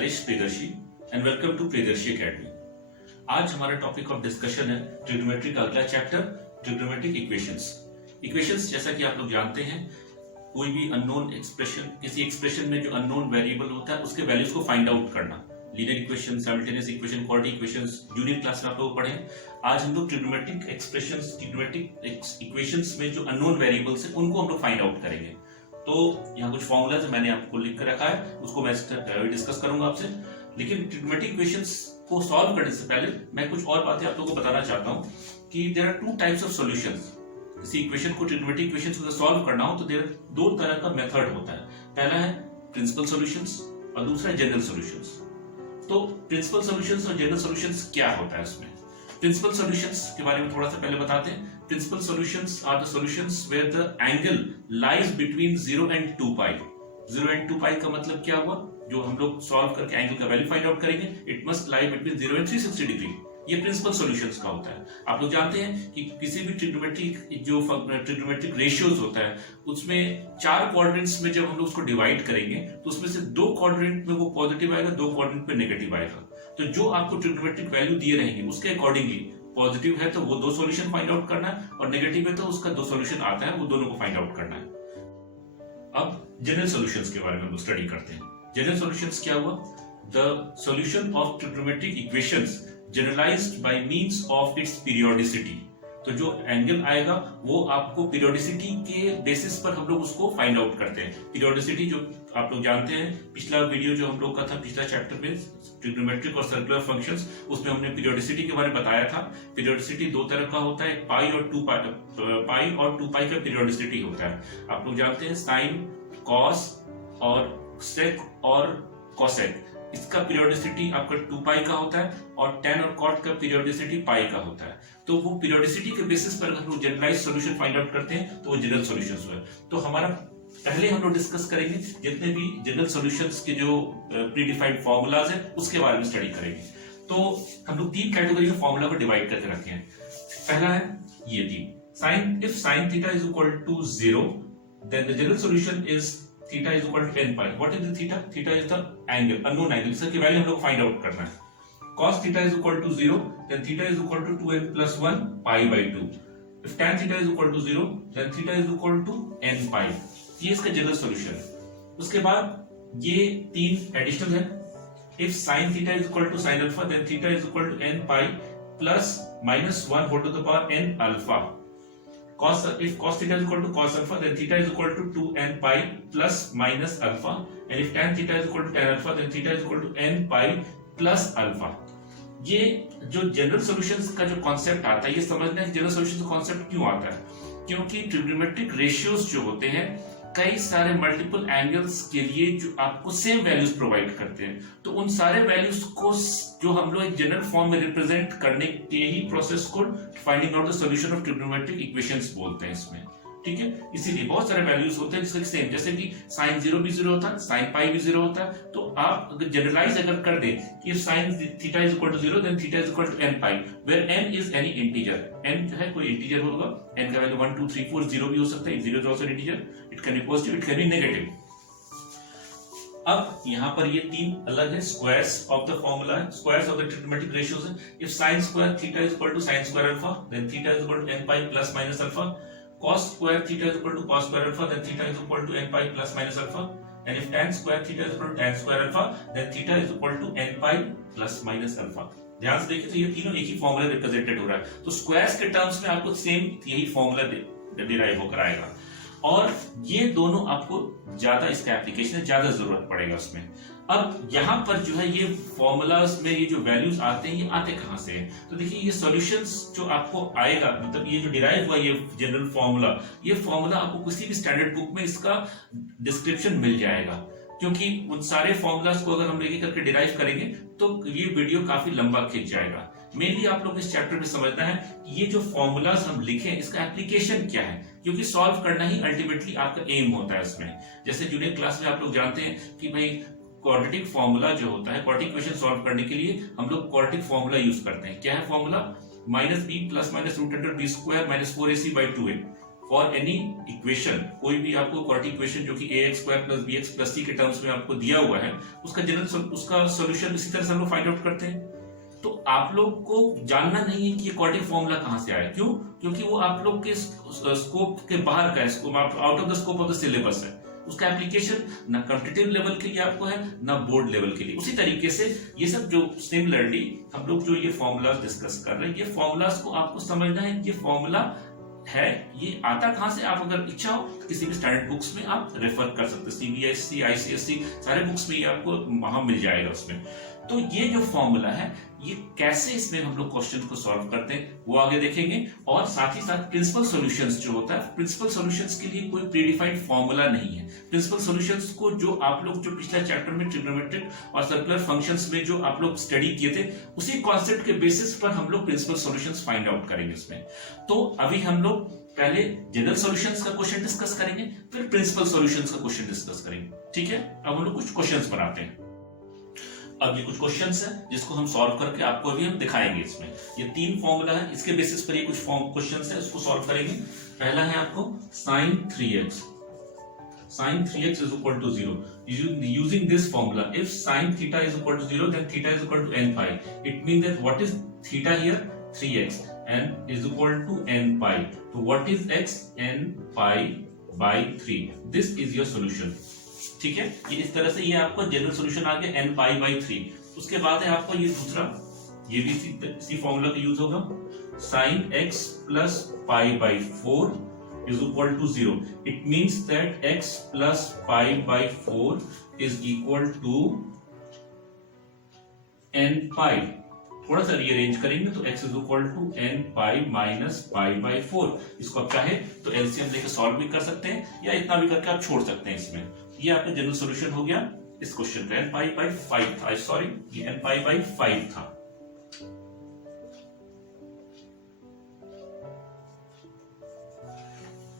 Shailesh Priyadarshi and welcome to Priyadarshi academy. आज हमारा topic of discussion है ट्रिग्नोमेट्री का अगला चैप्टर, ट्रिग्नोमेट्रिक इक्वेशंस। इक्वेशंस जैसा कि आप लोग जानते हैं, कोई भी अननोन एक्सप्रेशन, किसी एक्सप्रेशन में जो अननोन वेरिएबल होता है उसके वैल्यूज को फाइंड आउट करना। Linear equation, simultaneous equation, quadratic equations junior class में आप लोग पढ़े। आज हम लोग ट्रिग्नोमेट्रिक एक्सप्रेशंस, ट्रिग्नोमेट्रिक इक्वेशंस में जो अननोन वेरिएबल्स है उनको हम लोग फाइंड आउट करेंगे। तो यहाँ कुछ फॉर्मूलाज मैंने आपको लिख कर रखा है, उसको मैं डिस्कस करूंगा आपसे। लेकिन ट्रिग्नोमेट्रिक इक्वेशंस को सॉल्व करने से पहले मैं कुछ और बातें आप लोगों को बताना चाहता हूँ कि there are two types of solutions. किसी इक्वेशन को, ट्रिग्नोमेट्रिक इक्वेशंस को सॉल्व करना हो तो देयर दो तरह का मेथड होता है। पहला है प्रिंसिपल सॉल्यूशंस और दूसरा है जनरल सॉल्यूशंस। तो प्रिंसिपल सॉल्यूशंस और जनरल सॉल्यूशंस क्या होता है उसमें? प्रिंसिपल सॉल्यूशंस के बारे में थोड़ा सा पहले बताते हैं। Principal solutions are the solutions where the angle lies between 0 and 2 pi. 0 and 2 pi का मतलब क्या हुआ? जो हम लोग सॉल्व करके एंगल का वैल्यू फाइंड आउट करेंगे, it must lie between 0 and 360 degree. ये प्रिंसिपल सॉल्यूशंस का होता है। आप लोग जानते हैं कि किसी भी ट्रिग्नोमेट्रिक जो ट्रिग्नोमेट्रिक रेशियोज होता है उसमें 4 क्वाड्रेंट्स में जब हम लोग उसको डिवाइड करेंगे तो उसमें से 2 क्वाड्रेंट में वो पॉजिटिव आएगा, 2 क्वाड्रेंट में नेगेटिव आएगा। तो जो आपको ट्रिग्नोमेट्रिक वैल्यू दिए रहेंगे उसके अकॉर्डिंगली पॉजिटिव है तो वो 2 सॉल्यूशन फाइंड आउट करना है, और नेगेटिव है तो उसका 2 सॉल्यूशन आता है, वो दोनों को फाइंड आउट करना है। अब जनरल सॉल्यूशंस के बारे में हम स्टडी करते हैं। जनरल सॉल्यूशंस क्या हुआ? The solution of trigonometric equations generalized by means of its periodicity. तो जो एंगल आएगा वो आपको पीरियोडिसिटी के बेसिस पर हम लोग उसको फाइंड आउट करते हैं। पीरियोडिसिटी जो आप लोग जानते हैं, पिछला वीडियो जो हम लोग का था, पिछला चैप्टर में ट्रिग्नोमेट्रिक और सर्कुलर फंक्शंस, उसमें हमने पीरियोडिसिटी के बारे में बताया था। पीरियोडिसिटी 2 तरह का होता है, पाई और 2 पाई का पीरियोडिसिटी होता है। आप लोग जानते हैं साइन, कॉस और सेक और कोसेक, इसका पीरियोडिसिटी आपका 2 पाई का होता है, और tan और cot का पीरियोडिसिटी पाई का होता है। तो वो पीरियोडिसिटी के बेसिस पर हम लोग जनरलाइज सॉल्यूशन फाइंड आउट करते हैं, तो वो जनरल सॉल्यूशंस हुए। तो हमारा पहले हम लोग डिस्कस करेंगे जितने भी जनरल सॉल्यूशंस के जो प्री डिफाइंड फॉर्मूलाज है उसके बारे में स्टडी करेंगे। तो हम लोग 3 कैटेगरी में फॉर्मूला को डिवाइड करके रखे हैं। पहला है ये 3, sine, if sine theta is equal to 0 then the general solution is theta is equal to n pi. What is the theta? Theta is the angle, unknown angle, इसकी value हम लोग फाइंड आउट करना है। cos theta is equal to 0 then theta is equal to 2n plus 1 pi by 2। if tan theta is equal to 0 then theta is equal to n पाई। ये इसका general solution है। उसके बाद ये 3 एडिशनल है। if sin theta is equal to sin alpha then theta is equal to n pi plus minus 1 whole to the power n alpha. if cos theta is equal to cos alpha then theta is equal to 2n pi plus minus alpha, and if tan theta is equal to tan alpha then theta is equal to n pi plus alpha। ये जो general solutions का जो concept आता है, ये समझना है कि जनरल सॉल्यूशंस का कॉन्सेप्ट क्यों आता है। क्योंकि ट्रिग्नोमेट्रिक रेशियोज जो होते हैं कई सारे मल्टीपल एंगल्स के लिए जो आपको सेम वैल्यूज प्रोवाइड करते हैं, तो उन सारे वैल्यूज को जो हम लोग एक जनरल फॉर्म में रिप्रेजेंट करने के ही प्रोसेस को finding out the solution of trigonometric equations बोलते हैं इसमें। ठीक है, इसीलिए बहुत सारे वैल्यूज होते हैं जिसका सेम, जैसे कि साइन 0 भी 0 होता है, साइन पाई भी 0 होता है। तो आप अगर जनरलाइज अगर कर दें कि sine theta is equal to 0 then theta is equal to n pi, where n is any integer. n जो है कोई इंटीजर होगा, n का वैल्यू 1 2 3 4 0 भी हो सकता है, 0 is also integer, it can be positive, it can be negative. अब यहाँ पर ये 3 अलग है, स्क्वायर्स ऑफ द फॉर्मूला है, squares of the trigonometric ratios है। If sine square theta is equal to sine square alpha then theta is equal to n pi plus minus alpha. cos square theta is equal to cos square alpha then theta is equal to n pi plus minus alpha, and if tan square theta is equal to tan square alpha then theta is equal to n pi plus minus alpha। ध्यान से देखिए तो ये तीनों एक ही formula represented हो रहा है। तो स्क्वायर्स के टर्म्स में आपको सेम यही फॉर्मूला डिराइव होकर आएगा, और ये दोनों आपको ज्यादा इसका एप्लीकेशन है, ज्यादा जरूरत पड़ेगा उसमें। अब यहाँ पर जो है ये फॉर्मूलाज में ये जो वैल्यूज आते हैं, ये आते कहाँ से हैं? तो देखिए ये सॉल्यूशंस जो आपको आएगा, मतलब ये जो डिराइव हुआ ये जनरल फॉर्मूला, ये फॉर्मूला आपको किसी भी स्टैंडर्ड बुक में इसका डिस्क्रिप्शन मिल जाएगा। क्योंकि उन सारे फॉर्मूलाज को अगर हम लेके करके डिराइव करेंगे तो ये वीडियो काफी लंबा खींच जाएगा। मेनली आप लोग इस चैप्टर में समझना है कि ये जो फॉर्मूलाज हम लिखें इसका एप्लीकेशन क्या है, क्योंकि सॉल्व करना ही अल्टीमेटली आपका एम होता है इसमें। जैसे जूनियर क्लास में आप लोग जानते हैं कि भाई क्वाड्रेटिक फॉर्मूला जो होता है, क्वाड्रेटिक इक्वेशन सॉल्व करने के लिए हम लोग क्वाड्रेटिक फॉर्मूला यूज करते हैं। क्या है formula? Minus B plus minus root under B square minus 4ac by 2a। For any equation, कोई भी आपको क्वाड्रेटिक इक्वेशन जो कि ax square plus bx plus c के टर्म्स में आपको दिया हुआ है, उसका सोल्यूशन इसी तरह से हम लोग फाइंड आउट करते हैं। तो आप लोग को जानना नहीं है कि ये क्वाड्रेटिक फॉर्मूला कहां से आया, क्यों? क्योंकि वो आप लोग के स्कोप के बाहर का है, out of the scope of the syllabus है। उसका एप्लीकेशन ना कॉम्पिटिटिव लेवल के लिए आपको है, ना बोर्ड लेवल के लिए। उसी तरीके से ये सब जो सिमिलरली हम लोग जो ये फॉर्मूला डिस्कस कर रहे हैं, ये फॉर्मूलाज को आपको समझना है। ये फॉर्मूला है, ये आता कहां से? आप अगर इच्छा हो तो किसी भी स्टैंडर्ड बुक्स में आप रेफर कर सकते हैं, सीबीएसई, आईसीएसई, सारे बुक्स में ये आपको वहां मिल जाएगा उसमें। तो ये जो फॉर्मूला है, ये कैसे इसमें हम लोग क्वेश्चन को सॉल्व करते हैं वो आगे देखेंगे। और साथ ही साथ प्रिंसिपल सॉल्यूशंस जो होता है, प्रिंसिपल सॉल्यूशंस के लिए कोई प्रीडिफाइंड फॉर्मूला नहीं है। प्रिंसिपल सॉल्यूशंस को जो आप लोग जो पिछले चैप्टर में ट्रिग्नोमेट्रिक और सर्कुलर फंक्शंस में जो आप लोग स्टडी किए थे, उसी कॉन्सेप्ट के बेसिस पर हम लोग प्रिंसिपल सॉल्यूशंस फाइंड आउट करेंगे इसमें। तो अभी हम लोग पहले जनरल सॉल्यूशंस का क्वेश्चन डिस्कस करेंगे, फिर प्रिंसिपल सॉल्यूशंस का क्वेश्चन डिस्कस करेंगे, ठीक है? अब हम लोग कुछ क्वेश्चंस बनाते हैं। अब ये कुछ क्वेश्चंस हैं जिसको हम सॉल्व करके आपको अभी हम दिखाएंगे। इसमें ये 3 फॉर्मूला है, इसके बेसिस पर ये कुछ क्वेश्चंस है, उसको सॉल्व करेंगे। पहला है आपको sin 3x is equal to 0 using this formula. If sin theta is equal to 0, then theta is equal to n pi. It means that what is theta here? 3x, and is equal to n pi. So what is x? N pi by 3. This is your solution. ठीक है, ये इस तरह से ये आपको general solution आ गया n pi by 3। उसके बाद है आपको ये दूसरा, ये भी इसी फॉर्मूला का यूज होगा, sin x plus pi by 4 is equal to 0. It means that x plus pi by 4 is equal to n pi. थोड़ा सा रीअरेंज करेंगे तो x is equal to n pi minus pi by 4। इसको आप चाहे तो LCM लेकर solve भी कर सकते हैं, या इतना भी करके आप छोड़ सकते हैं इसमें। ये आपका जनरल सॉल्यूशन हो गया इस क्वेश्चन का। n पाई बाई 5 था, सॉरी ये n पाई बाई 5 था।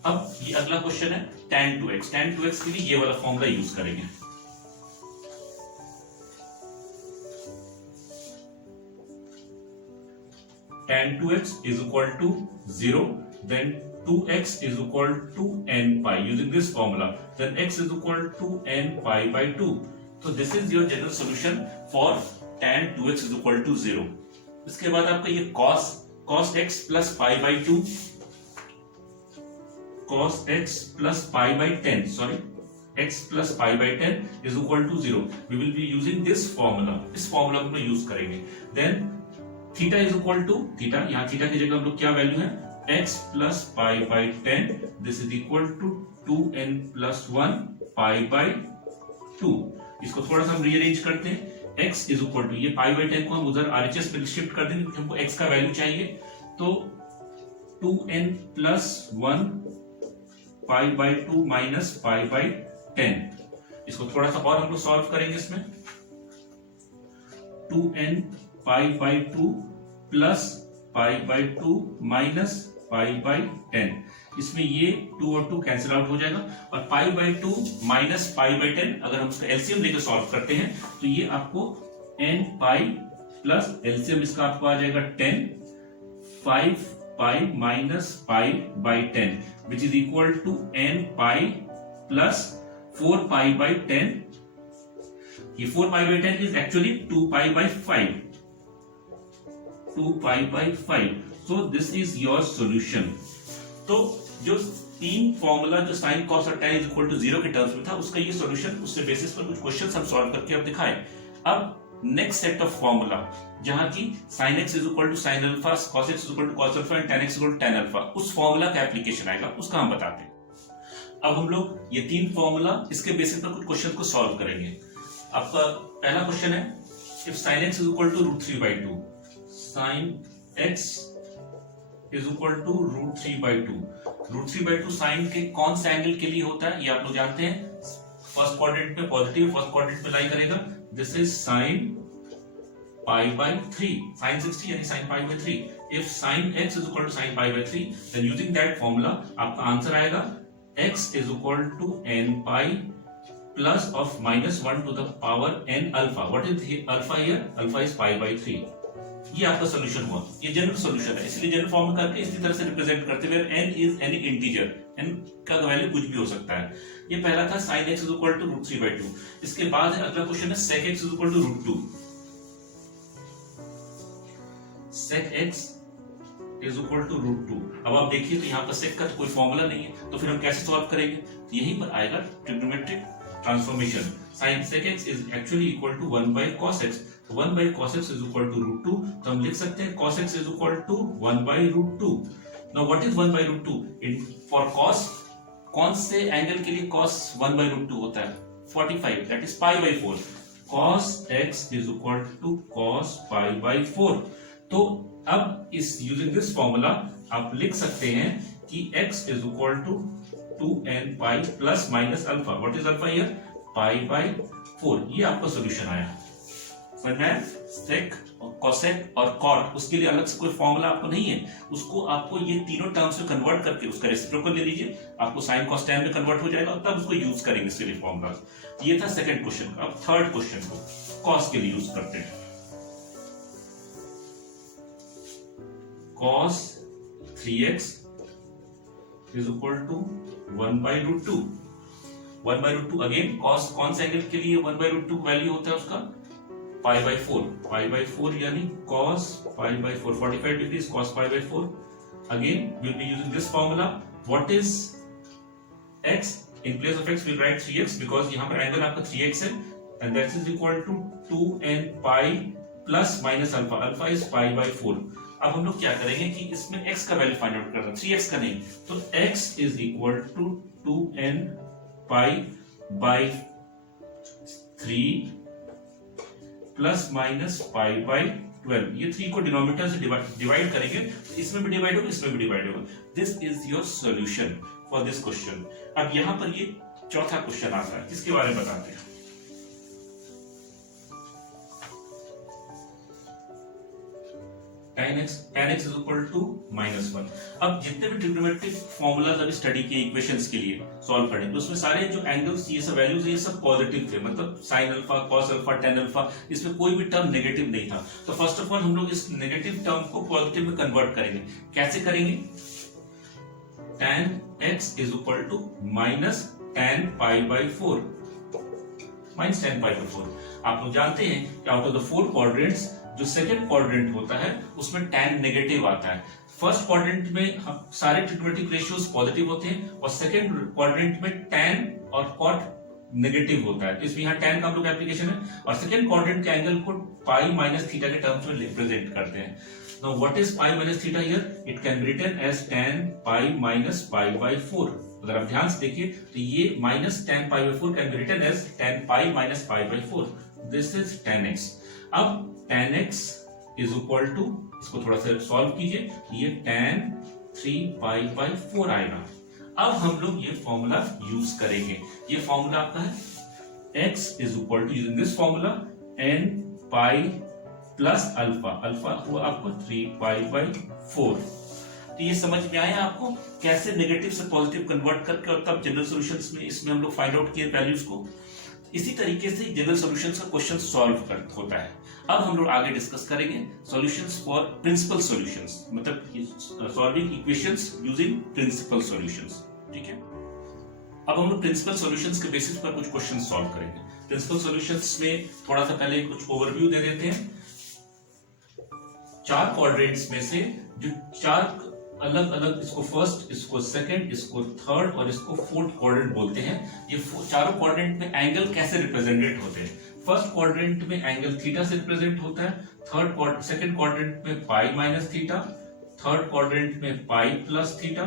अब ये अगला क्वेश्चन है tan 2x। tan 2x के लिए ये वाला फॉर्मूला यूज करेंगे। tan 2x is equal to 0, then 2x is equal to n pi using this formula, then x is equal to n pi by 2. So this is your general solution for tan 2x is equal to 0. इसके बाद आपका ये cos x plus pi by 2, cos x plus pi by 10, sorry, x plus pi by 10 is equal to 0. We will be using this formula, इस formula को use करेंगे। Then theta is equal to, theta, यहाँ theta की जगह हम लोग क्या value है, x plus pi by 10, this is equal to 2n plus 1 pi by 2। इसको थोड़ा सा हम रीअरेंज करते हैं। x is equal to, ये pi by 10 को हम उधर RHS में शिफ्ट कर देंगे क्योंकि हमको x का वैल्यू चाहिए, तो 2n plus 1 pi by 2 minus pi by 10। इसको थोड़ा सा और हम लोग सॉल्व करेंगे। इसमें 2n pi by 2 plus pi by 2 minus pi by 10, इसमें ये 2 और 2 कैंसिल आउट हो जाएगा, और pi by 2 minus pi by 10 अगर हम उसका एलसीएम लेकर सॉल्व करते हैं तो ये आपको n पाई प्लस एलसीएम इसका आपको आ जाएगा 10, 5 pi minus pi by 10 which is equal to n pi plus 4 pi by 10। ये 4 pi by 10 is actually 2 pi by 5, 2 pi by 5। So this is your solution। तो जो 3 फॉर्मूला जो sin cos और tan is equal to 0 के terms में था, उसका ये सॉल्यूशन, उसके बेसिस पर कुछ क्वेश्चंस हम सॉल्व करके अब दिखाएं। अब नेक्स्ट सेट ऑफ फॉर्मूला जहां की sin x is equal to sin alpha, cos x is equal to cos alpha and tan x is equal to tan alpha, उस फॉर्मूला का एप्लीकेशन आएगा, उसका हम बताते हैं। अब हम लोग ये 3 फॉर्मूला, इसके बेसिस पर कुछ क्वेश्चन को सॉल्व करेंगे। आपका पहला क्वेश्चन है, if sin x is equal to √3/2, sin x is equal to √3/2। √3/2 sign के कौन से एंगल के लिए होता है ये आप लोग जानते हैं। फर्स्ट क्वाड्रेंट में पॉजिटिव, फर्स्ट क्वाड्रेंट में लाई करेगा। This is sin pi by 3, sin 60 यानी sin pi by 3। If sin x is equal to sin pi by 3, then using that formula आपका आंसर आएगा x is equal to n pi plus of -1 to the power n alpha। What is alpha here? Alpha is pi by 3। ये आपका solution हुआ। ये general solution है, इसलिए general form करके इसी तरह से रिप्रेजेंट करते हुए n is any integer, n का वैल्यू कुछ भी हो सकता है। ये पहला था sin x is equal to √3/2। इसके बाद है अगला क्वेश्चन है sec x is equal to √2। sec x is equal to √2। अब आप देखिए तो यहाँ पर sec का तो कोई फॉर्मूला नहीं है, तो फिर हम कैसे सॉल्व करेंगे? तो यहीं पर आएगा trigonometric transformation. sin sec x is actually equal to 1/cos x। 1/cos x is equal to √2, तो हम लिख सकते हैं cos x is equal to 1/√2। Now what is 1/√2? In for cos, कौन से एंगल के लिए cos 1/√2 होता है? 45, that is π/4। cos x is equal to cos π/4। तो अब इस यूजिंग दिस फॉर्मूला आप लिख सकते हैं कि x is equal to 2n pi plus minus alpha. What is alpha here? π/4। ये आपका सॉल्यूशन आया। समझ में आया? सेक, कोसेक और कॉट, उसके लिए अलग से कोई फॉर्मूला आपको नहीं है, उसको आपको ये तीनों टर्म्स में कन्वर्ट करके उसका रेसिप्रोकल ले लीजिए, आपको साइन कॉस टैन में कन्वर्ट हो जाएगा, और तब उसको यूज करेंगे इसके लिए फॉर्मूला। ये था सेकंड क्वेश्चन का। अब थर्ड क्वेश्चन को कॉस के लिए यूज करते हैं। cos 3x is equal to 1/√2। 1/√2 again cos कौन से एंगल के लिए 1/√2 वैल्यू होता है उसका? π/4। π/4 यानी cos π/4, 45 degrees cos π/4। Again we'll be using this formula. What is x? In place of x we'll write 3x because यहाँ पर एंगल आपका 3x है, and that is equal to 2n pi plus minus alpha. Alpha is π/4। अब हम लोग क्या करेंगे कि इसमें x का वैल्यू फाइंड आउट करना है, 3x का नहीं, तो x is equal to 2n π/3 plus minus π/12। ये 3 को डिनोमिनेटर से डिवाइड करेंगे, तो इसमें भी डिवाइड होगा, इसमें भी डिवाइड होगा। This is your solution for this question. अब यहां पर ये चौथा क्वेश्चन आता है, इसके बारे में बताते हैं। tan x is equal to -1। अब जितने भी ट्रिग्नोमेट्रिक फॉर्मूलाज अभी स्टडी किए इक्वेशंस के लिए सॉल्व करेंगे, उसमें सारे जो एंगल्स ये सब वैल्यूज ये सब पॉजिटिव थे, मतलब sin alpha, cos alpha, tan alpha, इसमें कोई भी टर्म नेगेटिव नहीं था। तो फर्स्ट ऑफ ऑल हम लोग इस नेगेटिव टर्म को पॉजिटिव में कन्वर्ट करेंगे। कैसे करेंगे? tan x is equal to -tan π/4। -tan π/4। आप लोग जानते हैं कि आउट ऑफ द 4 क्वाड्रेंट्स जो सेकंड क्वाड्रेंट होता है उसमें tan नेगेटिव आता है। फर्स्ट क्वाड्रेंट में सारे ट्रिग्नोमेट्रिक रेशियोज पॉजिटिव होते हैं, और सेकंड क्वाड्रेंट में tan और cot नेगेटिव होता है। इसमें यहाँ tan का हम लोग एप्लीकेशन है, और सेकंड क्वाड्रेंट के एंगल को पाई माइनस थीटा के टर्म्स में रिप्रेजेंट करते हैं। Now what is pi minus theta here? It can be written as tan pi minus π/4। अगर आप ध्यान से देखिए तो ये minus tan π/4 can be written as tan pi minus π/4। This is tan x। अब tan x is equal to, इसको थोड़ा सा सॉल्व कीजिए, ये tan 3π/4 आएगा। अब हम लोग ये फॉर्मूला यूज करेंगे। ये फॉर्मूला आपका है x is equal to, using this formula, n pi plus alpha. Alpha हुआ आपको 3π/4। तो ये समझ में आया आपको कैसे नेगेटिव से पॉजिटिव कन्वर्ट करके और तब जनरल सॉल्यूशंस में इसमें हम लोग फाइंड आउट किए वैल्यूज को। इसी तरीके से जनरल सॉल्यूशंस का क्वेश्चन सॉल्व होता है। अब हम लोग आगे डिस्कस करेंगे सॉल्यूशंस फॉर प्रिंसिपल सॉल्यूशंस, मतलब solving equations using principal solutions. ठीक है, अब हम लोग प्रिंसिपल सॉल्यूशंस के बेसिस पर कुछ क्वेश्चन सॉल्व करेंगे। प्रिंसिपल सॉल्यूशंस में थोड़ा सा पहले कुछ ओवरव्यू दे देते हैं। 4 क्वाड्रेंट्स में से जो 4 अलग अलग, इसको फर्स्ट, इसको सेकंड, इसको थर्ड और इसको फोर्थ क्वाड्रेंट बोलते हैं। ये चारों क्वाड्रेंट में एंगल कैसे रिप्रेजेंटेड होते हैं? फर्स्ट क्वाड्रेंट में एंगल थीटा से रिप्रेजेंट होता है, सेकंड क्वाड्रेंट में pi minus theta, third quadrant में pi plus theta,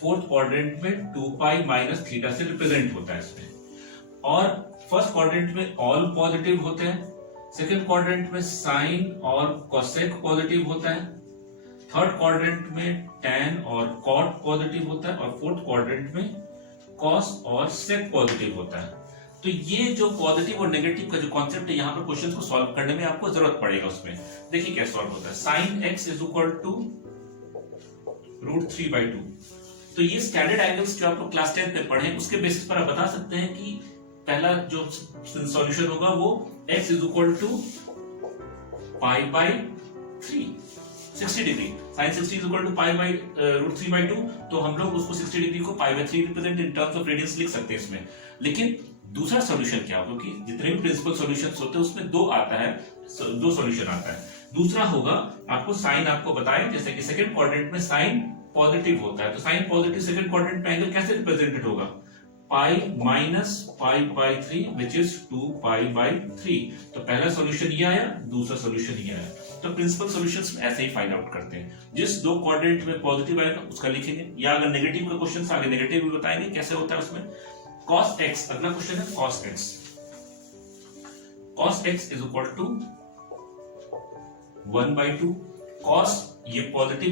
fourth quadrant में 2 पाई माइनस थीटा से रिप्रेजेंट होता है इसमें। और फर्स्ट क्वाड्रेंट में ऑल पॉजिटिव होते हैं, सेकंड क्वाड्रेंट में साइन और कोसेक पॉजिटिव होता है, थर्ड क्वाड्रेंट में tan और cot पॉजिटिव होता है, और फोर्थ क्वाड्रेंट में cos और sec पॉजिटिव होता है। तो ये जो पॉजिटिव और नेगेटिव का जो कॉन्सेप्ट है, यहाँ पर क्वेश्चंस को सॉल्व करने में आपको जरूरत पड़ेगा। उसमें देखिए क्या सॉल्व होता है। sin x is equal to √3/2। तो ये स्टैंडर्ड एंगल्स जो आप लोग क्लास 10 में पढ़े, उसके बेसिस पर आप बता सकते हैं कि पहला जो सॉल्यूशन होगा वो x is equal to π/3। 60 degree, sine 60 is equal to pi by root 3 by 2, तो हम लोग उसको 60 डिग्री को pi by 3 represent in terms of radians लिख सकते हैं इसमें। लेकिन दूसरा सॉल्यूशन क्या होगा कि जितने भी प्रिंसिपल सॉल्यूशंस होते हैं उसमें दो आता है, दो सॉल्यूशन आता है। दूसरा होगा आपको साइन आपको बताएं, जैसे कि सेकंड क्वाड्रेंट में साइन पॉजिटिव होता है, तो साइन पॉजिटिव सेकंड क्वाड्रेंट में एंगल कैसे रिप्रेजेंटेड होगा, पाई minus pi by 3 which is 2 pi by 3। तो पहला सॉल्यूशन ये आया, दूसरा सॉल्यूशन ये आया। तो प्रिंसिपल सॉल्यूशंस ऐसे ही फाइंड आउट करते हैं, जिस दो क्वाड्रेंट में पॉजिटिव आएगा उसका लिखेंगे, या अगर नेगेटिव का क्वेश्चन आगे नेगेटिव भी बताएंगे कैसे होता है उसमें। cos x, अगला क्वेश्चन है cos x। cos x is equal to 1/2। cos ये पॉजिटिव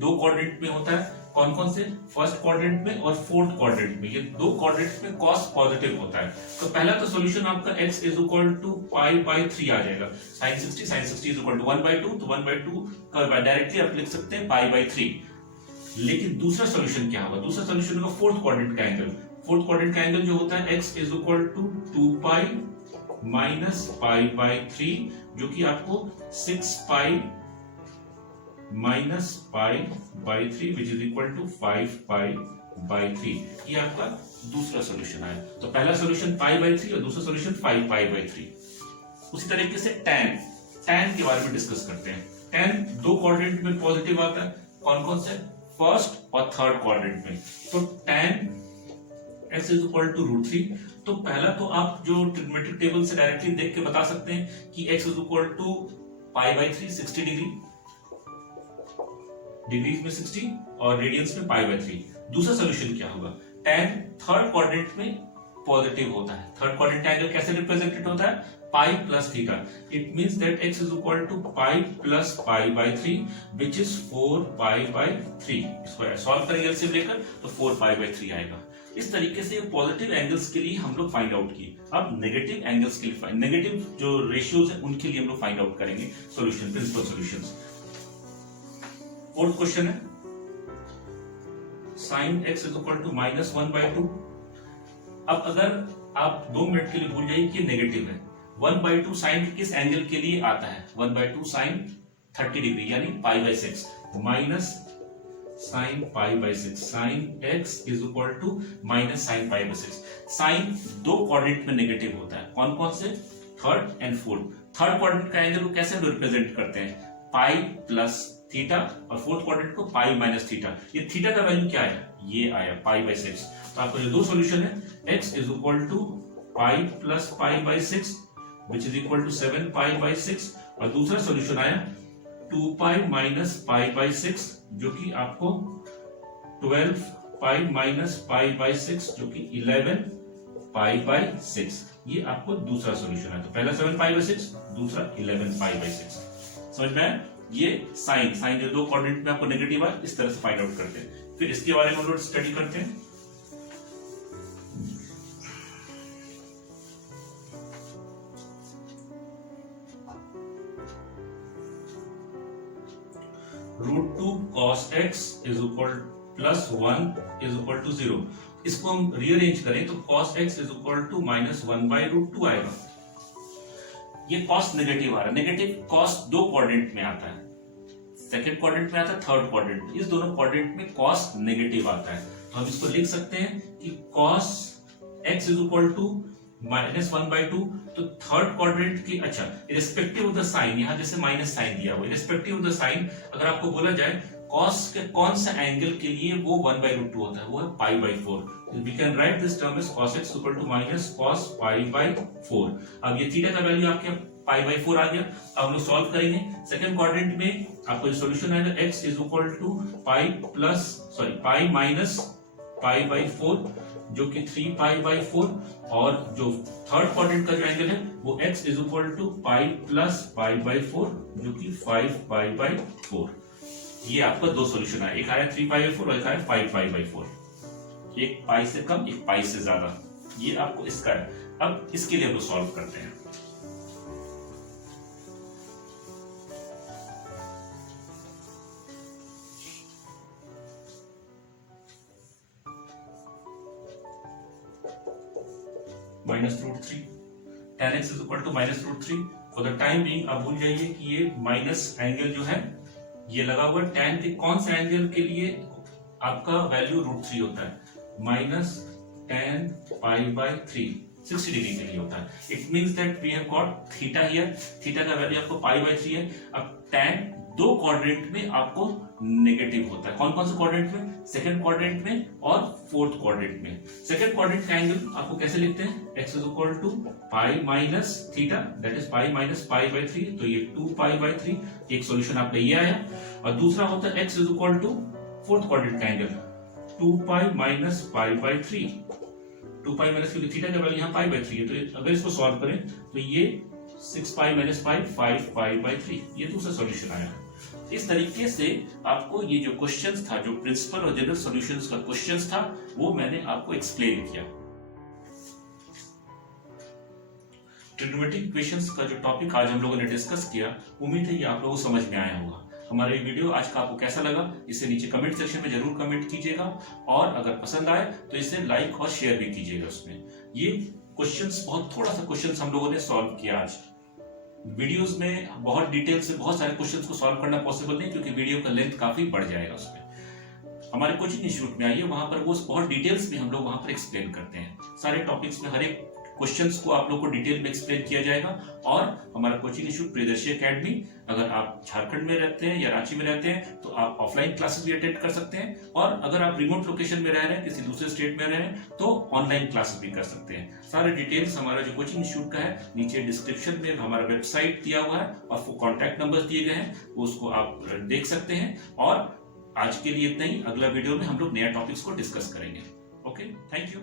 दो क्वाड्रेंट में होता है, कौन कौन से, फर्स्ट क्वाड्रेंट में और फोर्थ क्वाड्रेंट में, ये दो क्वाड्रेंट में cos पॉजिटिव होता है। तो पहला तो सॉल्यूशन आपका x is equal to pi by 3 आ जाएगा, sin 60 इज इक्वल टू 1/2, तो 1/2 का डायरेक्टली आप लिख सकते हैं पाई बाई 3। लेकिन दूसरा सॉल्यूशन क्या होगा, दूसरा सॉल्यूशन होगा फोर्थ क्वाड्रेंट का एंगल। फोर्थ क्वाड्रेंट का एंगल जो होता है x is equal to 2 pi minus pi by 3, जो कि आपको 6 pi minus pi by 3 which is equal to 5 pi by 3। ये आपका दूसरा सॉल्यूशन है। तो पहला सॉल्यूशन पाई बाई 3 और दूसरा सॉल्यूशन 5 पाई बाई 3। उसी तरीके से tan के बारे में डिस्कस करते हैं। tan दो क्वाड्रेंट में पॉजिटिव आता है, कौन कौन से, फर्स्ट और थर्ड क्वाड्रेंट में। तो tan x is equal to root 3। तो पहला तो आप जो ट्रिग्नोमेट्रिक टेबल से डायरेक्टली देख के बता सकते हैं कि x is equal to pi by 3, 60 degree, degrees में 60 और रेडियंस में पाई बाई 3। दूसरा सॉल्यूशन क्या होगा, tan थर्ड क्वाड्रेंट में पॉजिटिव होता है, थर्ड क्वाड्रेंट एंगल कैसे रिप्रेजेंटेड होता है, pi plus theta. It means that x is equal to pi plus pi by 3 which is 4 pi by 3। इसको सॉल्व करेंगे एलसीएम लेकर तो 4 पाई बाई 3 आएगा। इस तरीके से पॉजिटिव एंगल्स के लिए हम लोग फाइंड आउट किए। अब नेगेटिव एंगल्स के लिए, नेगेटिव जो रेशियोज है उनके लिए हम लोग फाइंड आउट करेंगे solution, principal solutions. Fourth question है sin x is equal to minus 1/2। अब अगर आप 2 मिनट के लिए भूल जाइए कि नेगेटिव है, 1/2 साइन किस एंगल के लिए आता है, 1/2 साइन 30 डिग्री यानी pi by 6 minus sine pi by 6। Sine x is equal to minus sine pi by 6। Sine दो क्वाड्रेंट में नेगेटिव होता है, कौन कौन से, third and fourth. Third quadrant का एंगल को कैसे रिप्रेजेंट करते हैं, पाई प्लस थीटा, और फोर्थ क्वाड्रेंट को पाई माइनस थीटा। ये थीटा का वैल्यू क्या है, ये आया पाई बाई 6। तो आपको जो दो सॉल्यूशन है, x is equal to pi plus pi by 6 which is equal to 7 pi by 6, और दूसरा सॉल्यूशन आया 2 पाई माइनस पाई बाई 6 जो कि आपको 12 पाई माइनस पाई बाई 6 जो कि 11 पाई बाई 6। ये आपको दूसरा सॉल्यूशन है। तो पहला 7 पाई बाई 6, दूसरा 11 पाई बाई 6। समझ में आया? ये साइन जो दो क्वाड्रेंट में आपको नेगेटिव है, इस तरह से फाइंड आउट करते हैं। फिर इसके बारे में हम लोग स्टडी करते हैं। √2 cos x is equal plus 1 is equal to 0। इसको हम रीअरेंज करें तो cos x is equal to minus 1/√2 आएगा। ये cos नेगेटिव आ रहा है, नेगेटिव cos दो क्वाड्रेंट में आता है, सेकेंड क्वाड्रेंट में आता है, थर्ड क्वाड्रेंट में। इस दोनों क्वाड्रेंट में cos नेगेटिव आता है, तो हम इसको लिख सकते हैं कि cos x is equal to minus 1/2। तो थर्ड क्वाड्रेंट की, अच्छा इरेस्पेक्टिव ऑफ द साइन, यहाँ जैसे माइनस साइन दिया हुआ, इरेस्पेक्टिव ऑफ द साइन अगर आपको बोला जाए cos के कौन सा एंगल के लिए वो 1/√2 होता है, वो है pi by 4। We can write this term as cos x equal to minus cos pi by 4। अब ये थीटा का वैल्यू आपके पाई बाई 4 आ गया। अब हम लोग सॉल्व करेंगे। सेकंड क्वाड्रेंट में आपको जो सॉल्यूशन आएगा x is equal to pi minus pi by 4 जो कि 3 पाई बाई 4, और जो थर्ड क्वाड्रेंट का जो एंगल है वो x is equal to pi plus pi by 4 जो कि 5 पाई बाई 4। ये आपका दो सॉल्यूशन आया, एक आया 3 पाई बाई 4 और एक आया 5 पाई बाई 4। एक पाई से कम, एक पाई से ज्यादा, ये आपको इसका है। अब इसके लिए हम लोग सॉल्व करते हैं। -√3 tan x is equal to -√3। For the time being आप भूल जाइए कि ये माइनस एंगल जो है ये लगा हुआ tan के कौन से एंगल के लिए आपका वैल्यू √3 होता है, माइनस tan π/3 60 डिग्री के लिए होता है। It means that we have got theta here, theta का वैल्यू आपको π/3 है। अब tan दो क्वाड्रेंट में आपको नेगेटिव होता है। कौन कौन से क्वाड्रेंट में? सेकंड क्वाड्रेंट में और फोर्थ क्वाड्रेंट में। सेकंड क्वाड्रेंट का एंगल आपको कैसे लिखते हैं? x is equal to pi minus theta, that is pi minus π/3, तो ये 2π/3, एक सॉल्यूशन आपका ये आया। और दूसरा होता है x is equal to fourth quadrant का एंगल 2π माइनस π/3, 2π माइनस थीटा का वैल्यू यहाँ π/3 है, तो अगर इसको सॉल्व करें तो ये 6π माइनस पाई 5π/3, ये दूसरा सॉल्यूशन आया। इस तरीके से आपको ये जो क्वेश्चंस था, जो प्रिंसिपल और जनरल सॉल्यूशंस का क्वेश्चंस था, वो मैंने आपको एक्सप्लेन किया। ट्रिग्नोमेट्रिक इक्वेशंस का जो टॉपिक आज हम लोगों ने डिस्कस किया, उम्मीद है ये आप लोगों को समझ में आया होगा। हमारा ये वीडियो आज का आपको कैसा लगा, इसे नीचे कमेंट सेक्शन में जरूर कमेंट कीजिएगा, और अगर पसंद आए तो इसे लाइक और शेयर भी कीजिएगा। उसमें ये क्वेश्चंस, बहुत थोड़ा सा क्वेश्चंस हम लोगों ने सॉल्व किया आज। वीडियोस में बहुत डिटेल से बहुत सारे क्वेश्चंस को सॉल्व करना पॉसिबल नहीं, क्योंकि वीडियो का लेंथ काफी बढ़ जाएगा। उसमें हमारे कोचिंग इंस्टीट्यूट में आइए, वहां पर वो बहुत डिटेल्स में हम लोग वहां पर एक्सप्लेन करते हैं। सारे टॉपिक्स में हर एक क्वेश्चंस को आप लोग को डिटेल में एक्सप्लेन किया जाएगा। और हमारा कोचिंग इंस्टीट्यूट प्रियदर्शी एकेडमी, अगर आप झारखंड में रहते हैं या रांची में रहते हैं तो आप ऑफलाइन क्लासेस भी अटेंड कर सकते हैं, और अगर आप रिमोट लोकेशन में रह रहे हैं, किसी दूसरे स्टेट में रह रहे हैं, तो ऑनलाइन क्लासेस भी कर सकते हैं। सारे डिटेल्स हमारा जो कोचिंग इंस्टीट्यूट का है, नीचे डिस्क्रिप्शन में हमारा वेबसाइट दिया हुआ है और वो कॉन्टैक्ट नंबर दिए गए हैं, वो उसको आप देख सकते हैं। और आज के लिए इतना ही, अगला वीडियो में हम लोग नया टॉपिक्स को डिस्कस करेंगे। Okay, thank you.